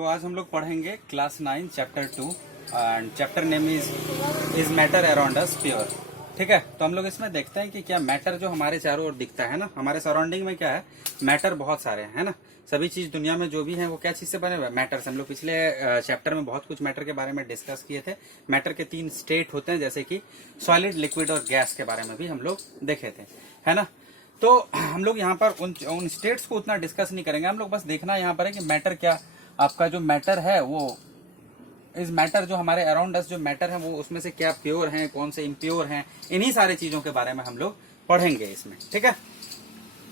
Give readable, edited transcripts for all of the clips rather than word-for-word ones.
तो आज हम लोग पढ़ेंगे class 9 chapter 2 and chapter name is matter around us pure. ठीक है, तो हम लोग इसमें देखते हैं कि क्या मैटर जो हमारे चारों ओर दिखता है ना, हमारे सराउंडिंग में क्या है, मैटर बहुत सारे हैं, है ना। सभी चीज दुनिया में जो भी है वो क्या चीज से बने हुए, मैटर से। हम लोग पिछले चैप्टर में बहुत कुछ मैटर के बारे में डिस्कस किए थे। मैटर के 3 स्टेट होते हैं, जैसे कि सॉलिड, लिक्विड और गैस के बारे में भी हम लोग देखे थे, है ना। तो हम लोग यहाँ पर उन स्टेट्स को उतना डिस्कस नहीं करेंगे। हम लोग बस देखना यहाँ पर है कि मैटर क्या, आपका जो मैटर है वो इस मैटर जो हमारे अराउंड अस जो मैटर है वो उसमें से क्या प्योर हैं, कौन से इम्प्योर हैं, इन्हीं सारी चीजों के बारे में हम लोग पढ़ेंगे इसमें। ठीक है,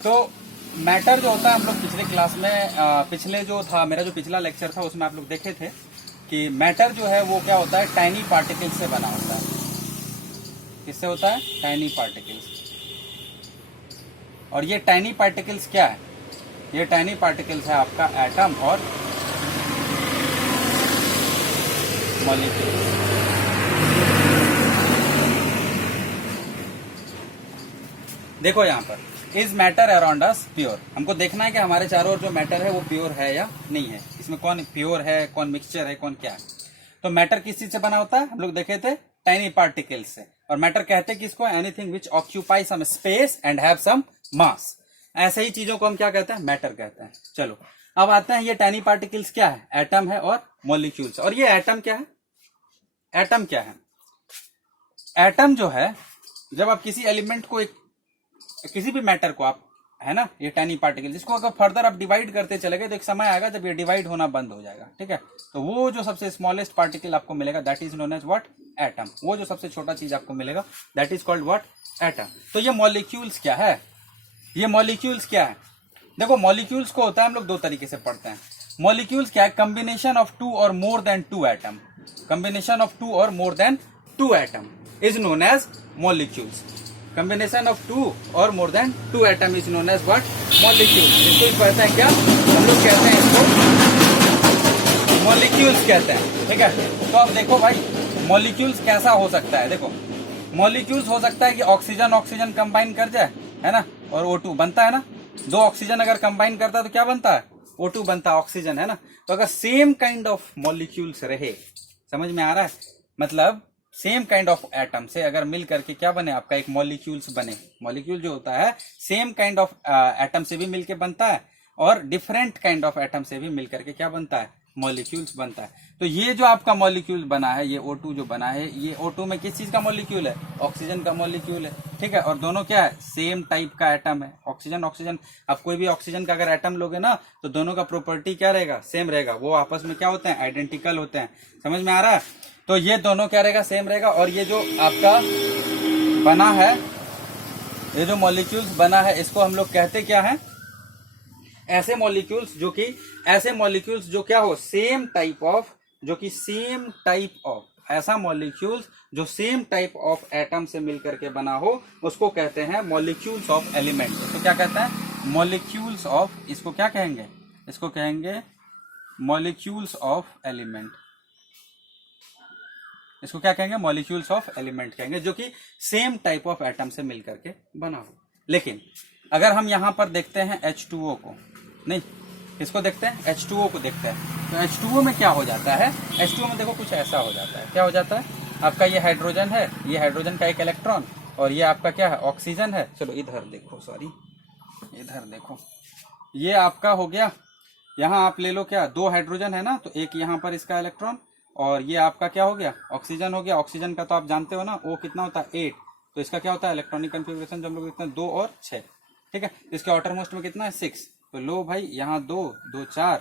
तो मैटर जो होता है, हम लोग पिछले क्लास में पिछले जो था मेरा जो पिछला लेक्चर था उसमें आप लोग देखे थे कि मैटर जो है वो क्या होता है, टाइनी पार्टिकल्स से बना होता है। किससे होता है? Tiny particles. और ये टाइनी पार्टिकल्स क्या है? ये टाइनी पार्टिकल्स है आपका एटम और मॉलिक्यूल। देखो यहाँ पर is matter around us pure. हमको देखना है कि हमारे चारों ओर जो मैटर है वो प्योर है या नहीं है, इसमें कौन प्योर है, कौन मिक्सचर है, कौन क्या है। तो मैटर किस चीज से बना होता है? हम लोग देखे थे टाइनी पार्टिकल्स से। और मैटर कहते हैं किसको? Anything which occupy some space and have some mass. ऐसे ही चीजों को हम क्या कहते हैं? मैटर कहते हैं। चलो अब आते हैं, ये टाइनी पार्टिकल्स क्या है? एटम है और मॉलिक्यूल्स। और ये एटम क्या है? एटम क्या है? एटम जो है, जब आप किसी एलिमेंट को किसी भी मैटर को आप, है ना, ये टाइनी पार्टिकल, जिसको अगर फर्दर आप डिवाइड करते चले गए तो एक समय आएगा जब ये डिवाइड होना बंद हो जाएगा। ठीक है, तो वो जो सबसे स्मॉलेस्ट पार्टिकल आपको मिलेगा that is known as what? Atom. वो जो सबसे छोटा चीज आपको मिलेगा that is called what? Atom. तो ये मॉलिक्यूल्स क्या है? ये मॉलिक्यूल्स क्या है? देखो मॉलिक्यूल्स को होता है, हम लोग 2 तरीके से पढ़ते हैं। मॉलिक्यूल्स क्या है? Combination of 2 or more than 2 atom. Combination of 2 or more than 2 atom is known as molecules. Combination of 2 or more than 2 atom is known as what? Molecules. इसको ही कहते हैं क्या? हम लोग कहते हैं इसको मॉलिक्यूल्स कहते हैं। ठीक है, तो अब देखो भाई मॉलिक्यूल्स कैसा हो सकता है। देखो मॉलिक्यूल्स हो सकता है कि ऑक्सीजन ऑक्सीजन कंबाइन कर जाए, है ना, और O2 बनता है ना। 2 ऑक्सीजन अगर कंबाइन करता है तो क्या बनता है? O2 बनता है, ऑक्सीजन, है ना। तो अगर सेम काइंड ऑफ मॉलिक्यूल्स रहे, समझ में आ रहा है, मतलब सेम काइंड ऑफ एटम से अगर मिल करके क्या बने, आपका एक मॉलिक्यूल्स बने। मॉलिक्यूल जो होता है सेम काइंड ऑफ एटम से भी मिलके बनता है और डिफरेंट काइंड ऑफ एटम से भी मिल करके क्या बनता है? मॉलिक्यूल्स बनता है। तो ये जो आपका मॉलिक्यूल बना है, ये O2 जो बना है, ये O2 में किस चीज का मॉलिक्यूल है? ऑक्सीजन का मॉलिक्यूल है। ठीक है, और दोनों क्या है? सेम टाइप का एटम है। ऑक्सीजन ऑक्सीजन, आप कोई भी ऑक्सीजन का अगर एटम लोगे ना तो दोनों का प्रॉपर्टी क्या रहेगा? सेम रहेगा। वो आपस में क्या होते हैं? आइडेंटिकल होते हैं। समझ में आ रहा है? तो ये दोनों क्या रहेगा? सेम रहेगा। और ये जो आपका बना है, ये जो मॉलिक्यूल्स बना है, इसको हम लोग कहते क्या है? ऐसे मॉलिक्यूल्स जो क्या हो? सेम टाइप ऑफ, जो कि सेम टाइप ऑफ, ऐसा मॉलिक्यूल्स जो सेम टाइप ऑफ एटम से मिलकर के बना हो, उसको कहते हैं मॉलिक्यूल्स ऑफ एलिमेंट। इसको क्या कहते हैं? मॉलिक्यूल्स ऑफ, इसको क्या कहेंगे? इसको कहेंगे मॉलिक्यूल्स ऑफ एलिमेंट। इसको क्या कहेंगे? मॉलिक्यूल्स ऑफ एलिमेंट कहेंगे, जो कि सेम टाइप ऑफ एटम से मिलकर के बना हो। लेकिन अगर हम यहां पर देखते हैं H2O को, नहीं, इसको देखते हैं, H2O को देखते हैं, तो H2O में क्या हो जाता है? H2O में देखो कुछ ऐसा हो जाता है। क्या हो जाता है? आपका ये हाइड्रोजन है, ये हाइड्रोजन का एक इलेक्ट्रॉन, और ये आपका क्या है? ऑक्सीजन है। चलो इधर देखो, सॉरी इधर देखो, ये आपका हो गया, यहाँ आप ले लो क्या, 2 हाइड्रोजन है ना, तो एक यहाँ पर इसका इलेक्ट्रॉन, और ये आपका क्या हो गया? ऑक्सीजन हो गया। ऑक्सीजन का तो आप जानते हो ना, O कितना होता है? 8। तो इसका क्या होता है? इलेक्ट्रॉनिक कन्फिग्रेशन जो हम लोग देखते हैं 2 और 6। ठीक है, इसके आउटर मोस्ट में कितना है? 6। तो लो भाई, यहाँ 2 2 4,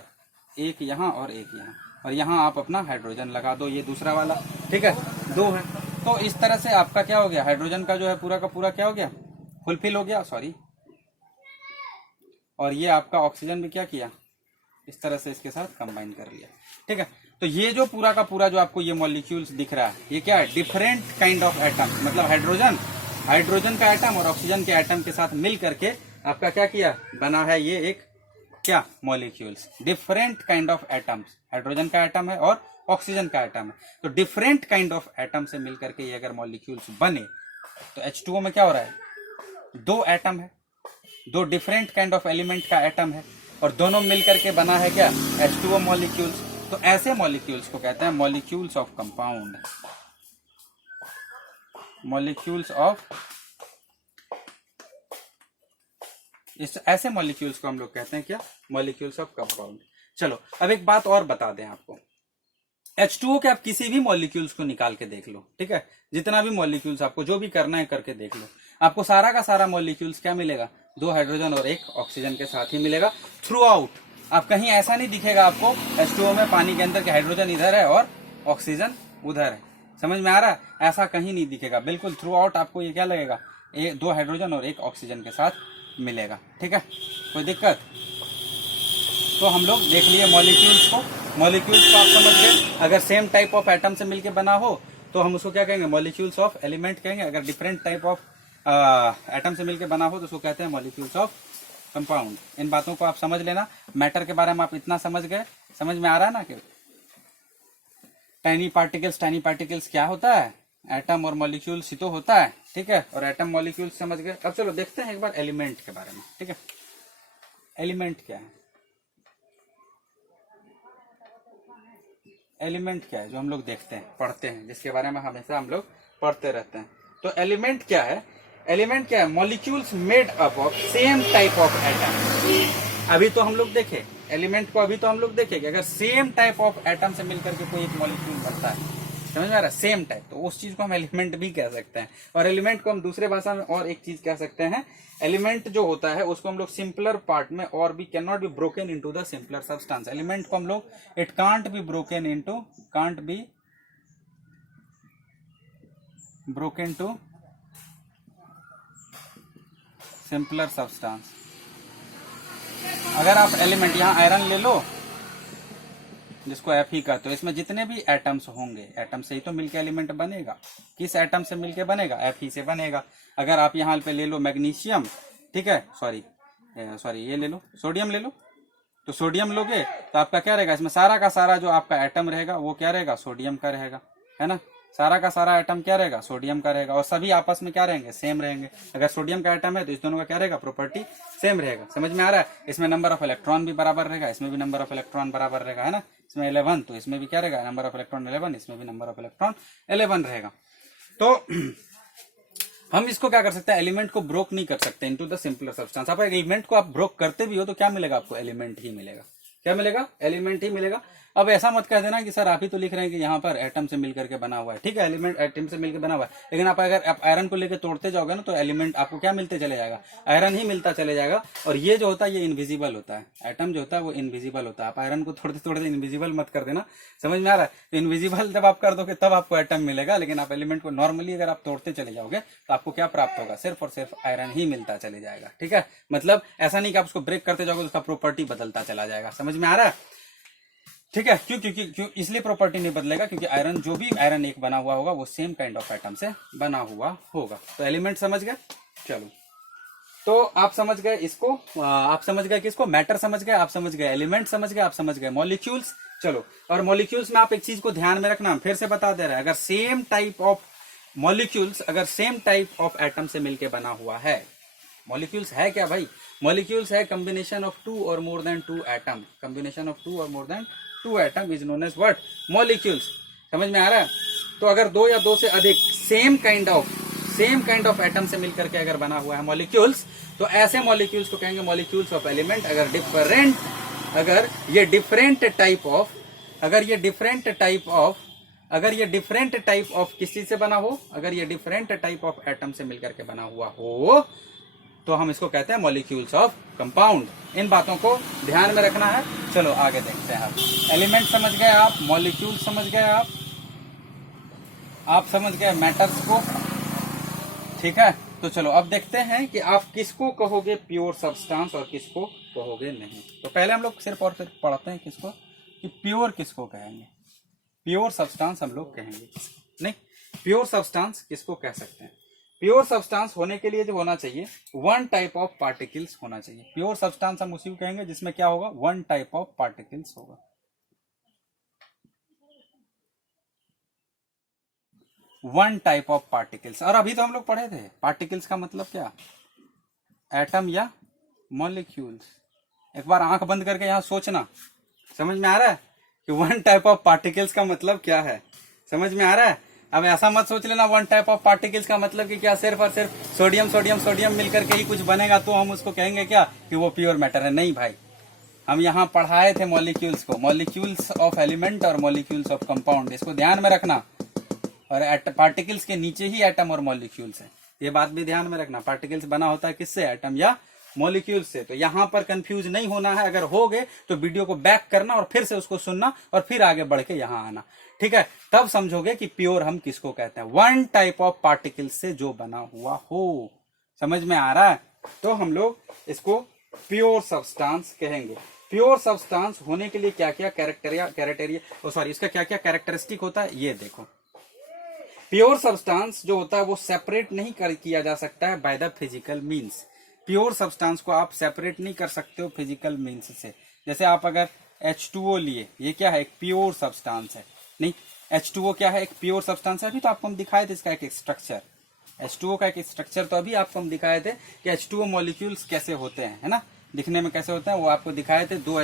एक यहाँ और एक यहाँ, और यहाँ आप अपना हाइड्रोजन लगा दो, ये दूसरा वाला। ठीक है, 2 है। तो इस तरह से आपका क्या हो गया? हाइड्रोजन का जो है पूरा का पूरा क्या हो गया? फुलफिल हो गया, सॉरी। और ये आपका ऑक्सीजन भी क्या किया? इस तरह से इसके साथ कंबाइन कर लिया। ठीक है, तो ये जो पूरा का पूरा जो आपको ये मॉलिक्यूल्स दिख रहा है, ये क्या है? डिफरेंट काइंड ऑफ एटम, मतलब हाइड्रोजन का एटम और ऑक्सीजन के एटम के साथ मिल करके आपका क्या किया? बना है ये एक क्या? Molecules. Different kind of atoms, hydrogen का एटम है और ऑक्सीजन का एटम है, तो डिफरेंट काइंड ऑफ एटम से मिल करके ये अगर मॉलिक्यूल्स बने, तो H2O में क्या हो रहा है? 2 एटम है, 2 डिफरेंट काइंड ऑफ एलिमेंट का एटम है, और दोनों मिलकर के बना है क्या? H2O molecules. तो ऐसे मॉलिक्यूल्स को कहते हैं molecules of compound, molecules of, ऐसे मॉलिक्यूल्स को हम लोग कहते हैं क्या, मॉलिक्यूल्स ऑफ कंपाउंड। चलो अब एक बात और बता दें आपको, H2O के आप किसी भी मॉलिक्यूल्स को निकाल के देख लो, ठीक है, जितना भी मॉलिक्यूल्स आपको जो भी करना है करके देख लो, आपको सारा का सारा मॉलिक्यूल्स क्या मिलेगा, 2 हाइड्रोजन और 1 ऑक्सीजन के साथ ही मिलेगा थ्रू आउट। आप कहीं ऐसा नहीं दिखेगा आपको H2O में पानी के अंदर के हाइड्रोजन इधर है और ऑक्सीजन उधर है, समझ में आ रहा है, ऐसा कहीं नहीं दिखेगा, बिल्कुल थ्रू आउट आपको ये क्या लगेगा, 2 हाइड्रोजन और 1 ऑक्सीजन के साथ मिलेगा, ठीक है, कोई दिक्कत। तो हम लोग देख लिए मॉलिक्यूल्स को, मॉलिक्यूल्स को आप समझ गए, अगर सेम टाइप ऑफ एटम से मिलके बना हो तो हम उसको क्या कहेंगे, मॉलिक्यूल्स ऑफ एलिमेंट कहेंगे, अगर डिफरेंट टाइप ऑफ एटम से मिलके बना हो तो उसको कहते हैं मॉलिक्यूल्स ऑफ कंपाउंड। इन बातों को आप समझ लेना, मैटर के बारे में आप इतना समझ गए, समझ में आ रहा है ना कि टाइनी पार्टिकल्स क्या होता है, एटम और मॉलिक्यूल्स ही तो होता है, ठीक है, और एटम मॉलिक्यूल्स समझ गए। अब चलो देखते हैं एक बार एलिमेंट के बारे में, ठीक है, एलिमेंट क्या है, एलिमेंट क्या है जो हम लोग देखते हैं, पढ़ते हैं, जिसके बारे में हमेशा हम लोग पढ़ते रहते हैं। तो एलिमेंट क्या है, एलिमेंट क्या है, molecules made up of same type of atom. अभी तो हम लोग देखे एलिमेंट को, अभी तो हम लोग देखे कि अगर सेम टाइप ऑफ एटम से मिलकर के कोई एक मॉलिक्यूल बनता है, समझ में आ रहा है, सेम टाइप, तो उस चीज को हम एलिमेंट भी कह सकते हैं। और एलिमेंट को हम दूसरे भाषा में और एक चीज कह सकते हैं, एलिमेंट जो होता है उसको हम लोग सिंपलर पार्ट में, और भी can not be broken into the simpler substance. Element को हम लोग it can't be broken into, can't be broken to simpler substance. अगर आप एलिमेंट यहाँ आयरन ले लो जिसको एफ ही कहते हो, इसमें जितने भी एटम्स होंगे, एटम से ही तो मिलके एलिमेंट बनेगा, किस एटम से मिलके बनेगा, एफ ही से बनेगा। अगर आप यहाँ पे ले लो मैग्नीशियम, ठीक है, सॉरी ये ले लो, सोडियम ले लो, तो सोडियम लोगे तो आपका क्या रहेगा, इसमें सारा का सारा जो आपका एटम रहेगा वो क्या रहेगा, सोडियम का रहेगा, है ना, सारा का सारा एटम क्या रहेगा, सोडियम का रहेगा, और सभी आपस में क्या रहेंगे, सेम रहेंगे। अगर सोडियम का एटम है तो इस दोनों का क्या रहेगा, प्रॉपर्टी सेम रहेगा, समझ में आ रहा है। इसमें नंबर ऑफ इलेक्ट्रॉन भी बराबर रहेगा, इसमें भी नंबर ऑफ इलेक्ट्रॉन बराबर रहेगा, है ना, इसमें 11 तो इसमें भी क्या रहेगा, नंबर ऑफ इलेक्ट्रॉन 11, इसमें भी नंबर ऑफ इलेक्ट्रॉन 11 रहेगा। तो हम इसको क्या कर सकते हैं, एलिमेंट को ब्रोक नहीं कर सकते इनटू द सिंपलर सब्सटेंस। आप एलिमेंट को आप ब्रोक करते भी हो तो क्या मिलेगा आपको, एलिमेंट ही मिलेगा, क्या मिलेगा, एलिमेंट ही मिलेगा। अब ऐसा मत कह देना कि सर आप ही तो लिख रहे हैं कि यहाँ पर एटम से मिलकर के बना हुआ है, ठीक है, एलिमेंट एटम से मिलकर बना हुआ है, लेकिन आप अगर आप आयरन को लेकर तोड़ते जाओगे ना तो एलिमेंट आपको क्या मिलते चले जाएगा, आयरन ही मिलता चले जाएगा। और ये जो होता है ये इनविजिबल होता है, एटम जो होता है वो इनविजिबल होता है। आप आयरन को तोड़ते तोड़ते इनविजिबल मत कर देना, समझ में आ रहा है। इनविजिबल जब आप कर दोगे तब आपको एटम मिलेगा, लेकिन आप एलिमेंट को नॉर्मली अगर आप तोड़ते चले जाओगे तो आपको क्या प्राप्त होगा, सिर्फ और सिर्फ आयरन ही मिलता चले जाएगा, ठीक है। मतलब ऐसा नहीं कि आप उसको ब्रेक करते जाओगे तो उसका प्रॉपर्टी बदलता चला जाएगा, समझ में आ रहा है, ठीक है। क्यों इसलिए प्रॉपर्टी नहीं बदलेगा क्योंकि आयरन जो भी आयरन एक बना हुआ होगा वो सेम काइंड ऑफ एटम से बना हुआ होगा। तो एलिमेंट समझ गए, चलो तो आप समझ गए इसको, आप समझ गए किसको, मैटर समझ गए, आप समझ गए एलिमेंट समझ गए, आप समझ गए मॉलिक्यूल्स। चलो, और मॉलिक्यूल्स में आप एक चीज को ध्यान में रखना, फिर से बता दे रहा है, अगर सेम टाइप ऑफ मॉलिक्यूल्स अगर सेम टाइप ऑफ एटम से मिलकर बना हुआ है, मॉलिक्यूल्स है क्या भाई, मॉलिक्यूल्स है combination of 2 or more than 2 atom, combination of 2 or more than 2 atom is known as what, molecules. समझ में आ रहा है। तो अगर 2 या 2 से अधिक सेम काइंड ऑफ एटम से मिलकर के अगर बना हुआ है मॉलिक्यूल्स, तो ऐसे मॉलिक्यूल्स को कहेंगे मॉलिक्यूल्स ऑफ एलिमेंट। अगर ये डिफरेंट टाइप ऑफ किस चीज से बना हो, अगर ये डिफरेंट टाइप ऑफ एटम से मिलकर के बना हुआ हो तो हम इसको कहते हैं मॉलिक्यूल्स ऑफ कंपाउंड। इन बातों को ध्यान में रखना है। चलो आगे देखते हैं। आप एलिमेंट समझ गए, आप मॉलिक्यूल समझ गए, आप समझ गए मैटर्स को, ठीक है। तो चलो अब देखते हैं कि आप किसको कहोगे प्योर सब्सटेंस और किसको कहोगे नहीं। तो पहले हम लोग सिर्फ और फिर पढ़ते हैं किसको, कि प्योर किसको कहेंगे, प्योर सब्सटेंस हम लोग कहेंगे नहीं, प्योर सब्सटेंस किसको कह सकते हैं। प्योर सब्सटेंस होने के लिए जो होना चाहिए 1 टाइप ऑफ पार्टिकल्स होना चाहिए। प्योर सब्सटेंस हम उसी को कहेंगे जिसमें क्या होगा, 1 टाइप ऑफ पार्टिकल्स होगा। 1 टाइप ऑफ पार्टिकल्स। और अभी तो हम लोग पढ़े थे पार्टिकल्स का मतलब क्या, एटम या मॉलिक्यूल्स। एक बार आंख बंद करके यहां सोचना, समझ में आ रहा है कि वन टाइप ऑफ पार्टिकल्स का मतलब क्या है, समझ में आ रहा है। अब ऐसा मत सोच लेना वन टाइप ऑफ पार्टिकल्स का मतलब कि क्या सिर्फ और सिर्फ सोडियम सोडियम सोडियम मिलकर के ही कुछ बनेगा तो हम उसको कहेंगे क्या कि वो प्योर मैटर है। नहीं भाई, हम यहाँ पढ़ाए थे मॉलिक्यूल्स को, मॉलिक्यूल्स ऑफ एलिमेंट और मॉलिक्यूल्स ऑफ कंपाउंड, इसको ध्यान में रखना। और पार्टिकल्स के नीचे ही एटम और मॉलिक्यूल्स है, ये बात भी ध्यान में रखना। पार्टिकल्स बना होता है किससे, एटम या मॉलिक्यूल से। तो यहां पर कंफ्यूज नहीं होना है। अगर हो गए तो वीडियो को बैक करना और फिर से उसको सुनना और फिर आगे बढ़ के यहां आना, ठीक है। तब समझोगे कि प्योर हम किसको कहते हैं, वन टाइप ऑफ पार्टिकल से जो बना हुआ हो। समझ में आ रहा है। तो हम लोग इसको प्योर सब्सटेंस कहेंगे। प्योर सब्सटेंस होने के लिए क्या क्या इसका क्या क्या कैरेक्टरिस्टिक होता है, ये देखो। प्योर सब्सटेंस जो होता है वो सेपरेट नहीं किया जा सकता है by the physical means. Pure substance को आप सेपरेट नहीं कर सकते हो फिजिकल मीन्स से। जैसे आप अगर H2O लिए, ये क्या है, एक प्योर सब्सटेंस है। नहीं, H2O क्या है, एक प्योर सब्सटेंस है। अभी तो आपको हम दिखाए थे इसका एक स्ट्रक्चर, H2O का एक स्ट्रक्चर तो अभी आपको हम दिखाए थे कि H2O मॉलिक्यूल्स कैसे होते हैं, है ना, दिखने में कैसे होते हैं, वो आपको दिखाए थे। दो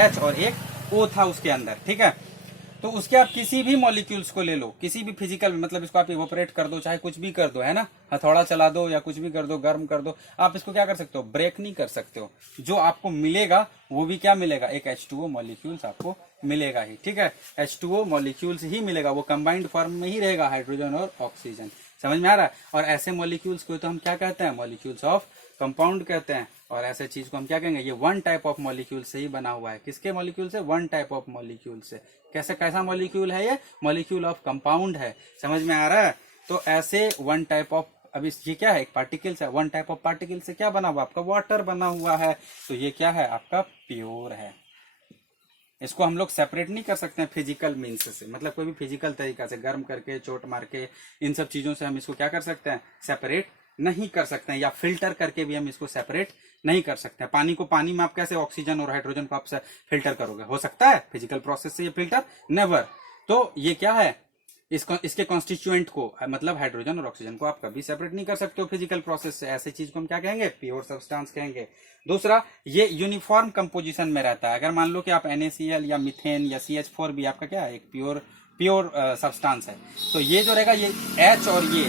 H और एक O था उसके अंदर, ठीक है। तो उसके आप किसी भी मॉलिक्यूल्स को ले लो, किसी भी फिजिकल, मतलब इसको आप इवोपरेट कर दो, चाहे कुछ भी कर दो, है ना, हथौड़ा चला दो या कुछ भी कर दो, गर्म कर दो, आप इसको क्या कर सकते हो, ब्रेक नहीं कर सकते हो। जो आपको मिलेगा वो भी क्या मिलेगा, एक H2O मॉलिक्यूल्स आपको मिलेगा ही, ठीक है। H2O मॉलिक्यूल्स ही मिलेगा, वो कंबाइंड फॉर्म में ही रहेगा, हाइड्रोजन और ऑक्सीजन। समझ में आ रहा है। और ऐसे मॉलिक्यूल्स को तो हम क्या कहते हैं, मॉलिक्यूल्स ऑफ कंपाउंड कहते हैं। और ऐसे चीज को हम क्या कहेंगे, ये वन टाइप ऑफ मॉलिक्यूल से ही बना हुआ है। किसके मॉलिक्यूल से, वन टाइप ऑफ मॉलिक्यूल से। कैसा मॉलिक्यूल है ये, मॉलिक्यूल ऑफ कंपाउंड है। समझ में आ रहा है। तो ऐसे वन टाइप ऑफ, अब ये क्या है, एक पार्टिकल से, वन टाइप ऑफ पार्टिकल से क्या बना हुआ, आपका वाटर बना हुआ है। तो ये क्या है, आपका प्योर है। इसको हम लोग सेपरेट नहीं कर सकते हैं फिजिकल मीन्स से, मतलब कोई भी फिजिकल तरीका से गर्म करके, चोट मार के, इन सब चीजों से हम इसको क्या कर सकते हैं, सेपरेट नहीं कर सकते हैं। या फिल्टर करके भी हम इसको सेपरेट नहीं कर सकते हैं। पानी को पानी में आप कैसे ऑक्सीजन और हाइड्रोजन को आप फिल्टर करोगे, हो सकता है फिजिकल प्रोसेस से ये फिल्टर, नेवर। तो ये क्या है, इसके कॉन्स्टिट्यूएंट को, मतलब हाइड्रोजन और ऑक्सीजन को आप कभी सेपरेट नहीं कर सकते हो फिजिकल प्रोसेस से। ऐसे चीज को हम क्या कहेंगे, प्योर सब्सटेंस कहेंगे। दूसरा, ये यूनिफॉर्म कंपोजिशन में रहता है। अगर मान लो कि आप NaCl या मीथेन या CH4 भी आपका क्या है, एक प्योर सब्सटेंस है। तो ये जो रहेगा, ये H और ये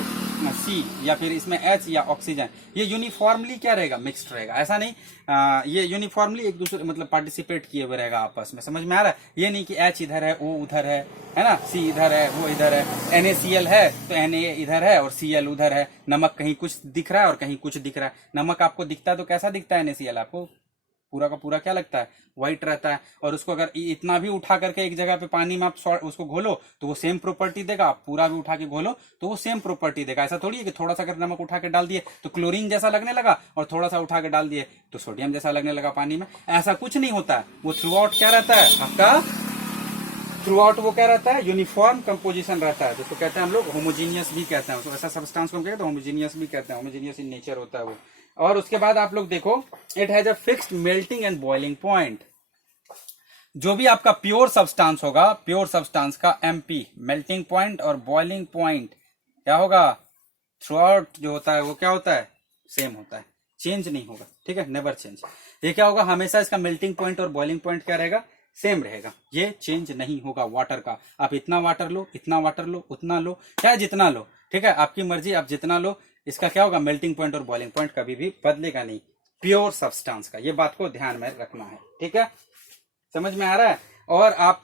C या फिर इसमें H या ऑक्सीजन, ये यूनिफॉर्मली क्या रहेगा, मिक्स्ड रहेगा। ऐसा नहीं, ये यूनिफॉर्मली एक दूसरे मतलब पार्टिसिपेट किए हुए रहेगा आपस में। समझ में आ रहा है। ये नहीं कि H इधर है, O उधर है ना, C इधर है, वो इधर है। NaCl है तो Na इधर है और Cl उधर है। नमक कहीं कुछ दिख रहा है और कहीं कुछ दिख रहा है। नमक आपको दिखता है तो कैसा दिखता है, NaCl आपको पूरा का पूरा क्या लगता है, व्हाइट रहता है। और उसको अगर इतना भी उठा करके एक जगह पे पानी में आप उसको घोलो तो वो सेम प्रॉपर्टी देगा। आप पूरा भी उठा के घोलो तो वो सेम प्रॉपर्टी देगा। ऐसा थोड़ी है कि थोड़ा सा अगर नमक उठा के डाल दिए तो क्लोरीन जैसा लगने लगा और थोड़ा सा उठा के डाल दिए तो सोडियम जैसा लगने लगा पानी में। ऐसा कुछ नहीं होता है। वो थ्रू आउट क्या रहता है आपका, थ्रू आउट वो क्या रहता है, यूनिफॉर्म कंपोजिशन रहता है, जिसको कहते हैं हम लोग होमोजीनियस भी कहते हैं। ऐसा सब्सटेंस को हम कहते हैं होमोजीनियस भी कहते हैं, होमोजीनियस इन नेचर होता है वो। और उसके बाद आप लोग देखो, it has a fixed melting and boiling point. जो भी आपका प्योर सब्सटेंस होगा, प्योर सब्सटेंस का MP मेल्टिंग पॉइंट और बॉइलिंग पॉइंट क्या होगा, थ्रू आउट जो होता है वो क्या होता है, सेम होता है, चेंज नहीं होगा, ठीक है, नेवर चेंज। ये क्या होगा, हमेशा इसका मेल्टिंग पॉइंट और बॉइलिंग पॉइंट क्या रहेगा, सेम रहेगा। ये चेंज नहीं होगा वाटर का। आप इतना वाटर लो, इतना वाटर लो, उतना लो, चाहे जितना लो, ठीक है, आपकी मर्जी, आप जितना लो। इसका क्या होगा, मेल्टिंग पॉइंट और बॉइलिंग पॉइंट कभी भी बदलेगा नहीं प्योर सब्सटेंस का। ये बात को ध्यान में रखना है, ठीक है, समझ में आ रहा है। और आप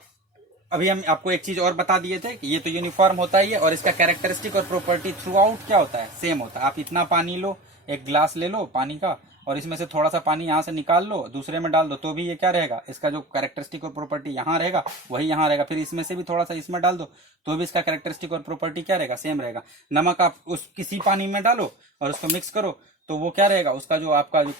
अभी हम आपको एक चीज और बता दिए थे कि ये तो यूनिफॉर्म होता ही है और इसका कैरेक्टरिस्टिक और प्रॉपर्टी थ्रू आउट क्या होता है, सेम होता है। आप इतना पानी लो, एक ग्लास ले लो पानी का, और इसमें से थोड़ा सा पानी यहाँ से निकाल लो, दूसरे में डाल दो, तो भी ये क्या रहेगा, इसका जो कैरेक्टरिस्टिक और प्रॉपर्टी यहाँ रहेगा वही यहाँ रहेगा। फिर इसमें से भी थोड़ा सा इसमें डाल दो तो भी इसका कैरेक्टरिस्टिक और प्रॉपर्टी क्या रहेगा, सेम रहेगा। नमक आप उस किसी पानी में डालो और उसको मिक्स करो तो वो क्या रहेगा, उसका जो आपका जो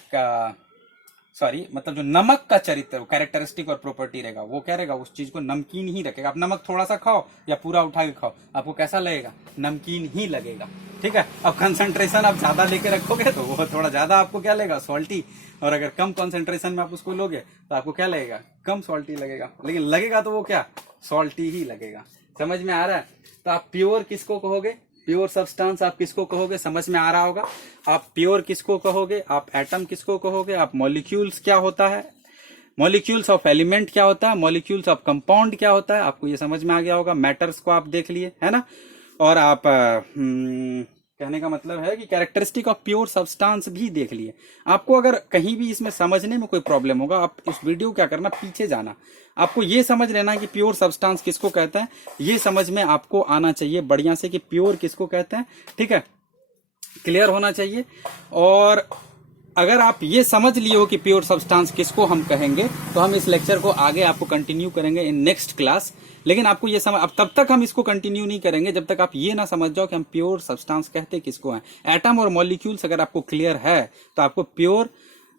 मतलब जो नमक का चरित्र, कैरेक्टरिस्टिक और प्रॉपर्टी रहेगा, वो क्या रहेगा, उस चीज को नमकीन ही रखेगा। आप नमक थोड़ा सा खाओ या पूरा उठा के खाओ, आपको कैसा लगेगा, नमकीन ही लगेगा, ठीक है। अब कंसंट्रेशन आप ज्यादा लेके रखोगे तो वो थोड़ा ज्यादा आपको क्या लगेगा, सॉल्टी। और अगर कम कंसंट्रेशन में आप उसको लोगे तो आपको क्या लगेगा, कम सॉल्टी लगेगा। लेकिन लगेगा तो वो क्या, सॉल्टी ही लगेगा। समझ में आ रहा है। तो आप प्योर किसको कहोगे, प्योर सब्सटेंस आप किसको कहोगे, समझ में आ रहा होगा। आप प्योर किसको कहोगे, आप एटम किसको कहोगे, आप मॉलिक्यूल्स क्या होता है, मॉलिक्यूल्स ऑफ एलिमेंट क्या होता है, मॉलिक्यूल्स ऑफ कंपाउंड क्या होता है, आपको ये समझ में आ गया होगा। मैटर्स को आप देख लिए, है ना। और आप कहने का मतलब है कि कैरेक्टरिस्टिक ऑफ प्योर सब्सटेंस भी देख लिए। आपको अगर कहीं भी इसमें समझने में कोई प्रॉब्लम होगा, आप इस वीडियो क्या करना, पीछे जाना, आपको ये समझ लेना कि प्योर सब्सटेंस किसको कहते हैं, ये समझ में आपको आना चाहिए बढ़िया से कि प्योर किसको कहते हैं, ठीक है, क्लियर होना चाहिए। और अगर आप ये समझ लिए हो कि प्योर सब्सटेंस किसको हम कहेंगे, तो हम इस लेक्चर को आगे आपको कंटिन्यू करेंगे इन नेक्स्ट क्लास। लेकिन आपको ये समझ, अब तब तक हम इसको कंटिन्यू नहीं करेंगे जब तक आप ये ना समझ जाओ कि हम प्योर सब्सटेंस कहते किसको हैं। एटम और मॉलिक्यूल्स अगर आपको क्लियर है तो आपको प्योर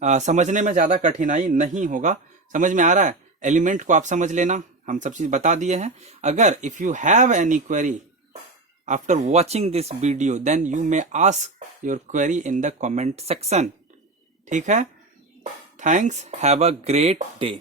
समझने में ज्यादा कठिनाई नहीं होगा। समझ में आ रहा है। एलिमेंट को आप समझ लेना, हम सब चीज बता दिए हैं। अगर if you have any query after watching this video, then you may ask your query in the comment section. ठीक है, thanks, have a great day.